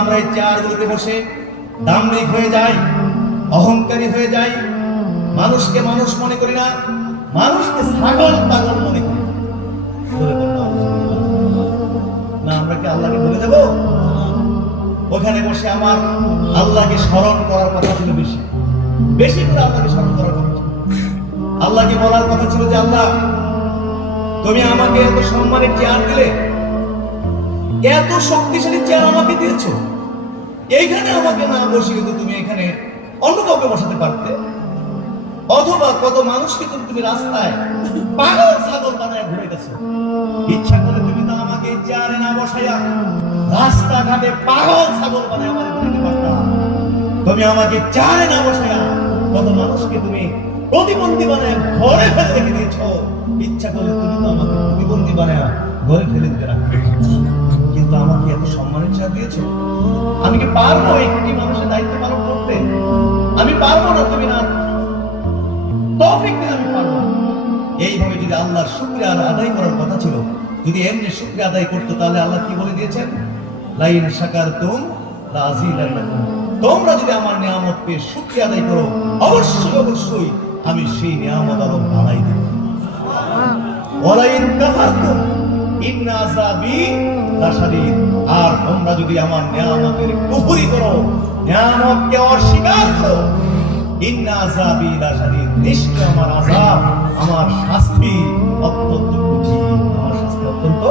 আমরা এই চেয়ারগুলোতে বসে দাম্ভিক হয়ে যাই, অহংকারী হয়ে যাই, মানুষকে মানুষ মনে করি না, মানুষকে ছাগল পাগল মনে করি না। আমরা কি আল্লাহকে ভুলে দেব? ওখানে বসে আমার আল্লাহকে স্মরণ করার কথা ছিল, বেশি বেশি করে আল্লাহকে স্মরণ করার কথা ছিল। আল্লাহকে বলার কথা ছিল যে আল্লাহ, তুমি আমাকে এত সম্মানের চেয়ার দিলে, এত শক্তিশালী চেয়ার আমাকে দিয়েছ, এইখানে আমাকে না বসিয়ে কিন্তু তুমি এখানে অন্য কাউকে বসাতে পারতে, অথবা কত মানুষকে তুমি রাস্তায় পাগল ছাগল বানায় ঘুরাইতেছ। ইচ্ছা করে তুমি তো আমাকে চেয়ারে না বসাইয়া রাস্তাঘাটে পাগল ছাগল বানায় আমার ঘুরাইতে পারতা। তুমি আমাকে চেয়ারে না বসাইয়া কত মানুষকে তুমি প্রতিবন্ধী বানায় ঘরে ফেলে রেখে দিয়েছ। ইচ্ছা করলে তুমি তো আমাকে প্রতিবন্ধী বানায় ঘরে ফেলে দিতে রাখবে, কিন্তু আমাকে এত সম্মানের চেয়ার দিয়েছ। আমি কি পারবো এই কোটি মানুষের দায়িত্ব পালন করতে? আমি পারবো না, তুমি না তৌফিক দিলে আমি পারবো না। এইভাবে যদি আল্লাহর শুকরিয়া আদায় করার কথা ছিল, যদি এমনি শুকরিয়া আদায় করতো, তাহলে আল্লাহ কি বলে দিয়েছেন? লাইন শাকারতুম লাযিদান্নাকুম। তোমরা যদি আমার নিয়ামত পেয়ে শুকরিয়া আদায় করো, অবশ্যই অবশ্যই আমি সেই নিয়ামত আরো বাড়াই দেব। ওয়ালাইন কাফারতুম ইন্না আযাবি লাশাদীদ। আর তোমরা যদি আমার নিয়ামতের কুফরি করো, নিয়ামতকে অস্বীকার করো, ইন্না আযাবি লাশাদীদ, নিশ্চয় আমার আযাব, আমার শাস্তি অত্যন্ত কঠিন, আমার শাস্তি অত্যন্ত